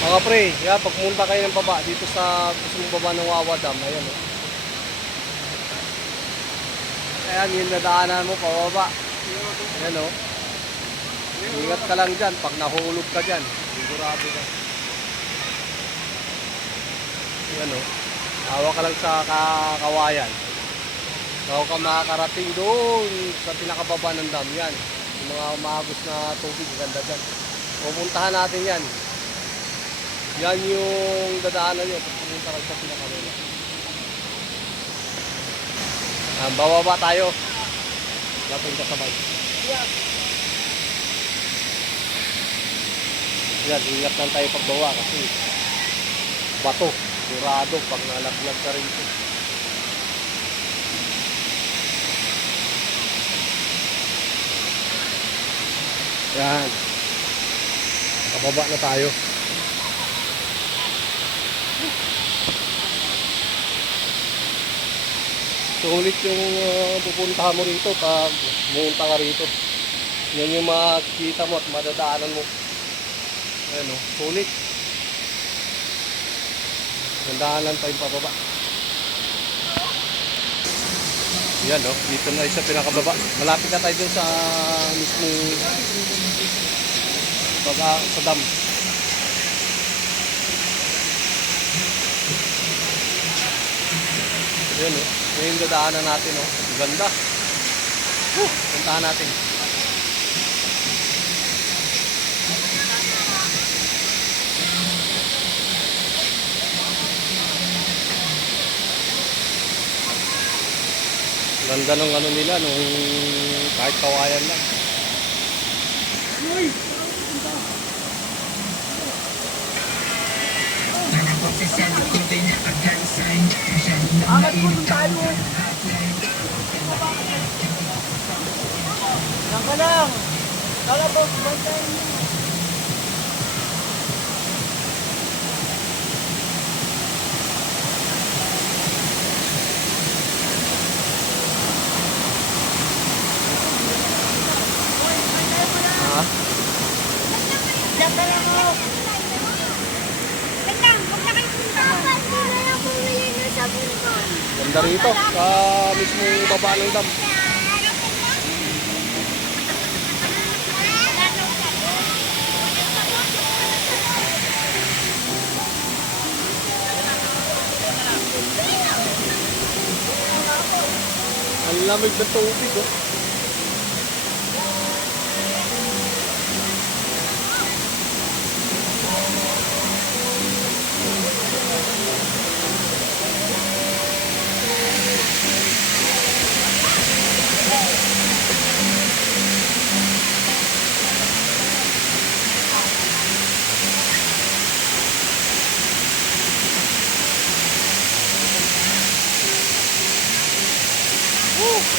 Mga pre, yan, pag pumunta kayo ng baba, dito sa gusto mong baba ng Wawa Dam, ayan o. Ayan, yung nadaanan mo, pababa. Ayan o. Ingat ka lang dyan, pag nahulog ka dyan, sigurado ka. Ayan o. Hawa ka lang sa kawayan. Bago ka makakarating doon sa pinakababa ng dam, yan. Yung mga umagos na tubig, ganda dyan. Pupuntahan natin yan. Yan yung dadaanan nyo pag pumunta kayo sa pinakababa. Bababa tayo. Natin kasabay. Yan, ingat lang tayo pagbawa kasi bato, surado pag nalaglag ka rito. Yan. Pababa na tayo. Sulit yung pupuntahan mo rito pag pumunta ka rito. Yan yung makikita mo at madadaanan mo. Ayan o, sulit. Gandaan lang tayong pababa. Yan o, dito na isa pinakababa. Malapit na tayo dun sa mismong sa dam. Yan o, yan yung dadaanan natin o. Ganda. Puntahan natin. Ganda ng ano nila nung kahit kawayan lang. Angat po doon tayo. Yan ka lang. Kalabog, bantayan mo. Yan ka lang mo. Ganda rito sa mismong baba ng dam. Ang lamig ng tubig oh.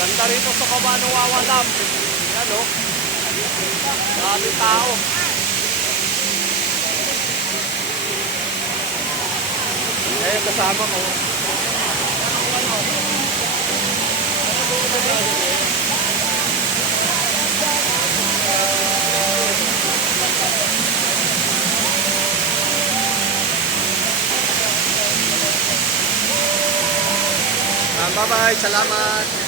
Ganda rito sa baba ng Wawa Dam. Yan o. Maraming tao. Ayan kasama ko. Bye bye. Salamat.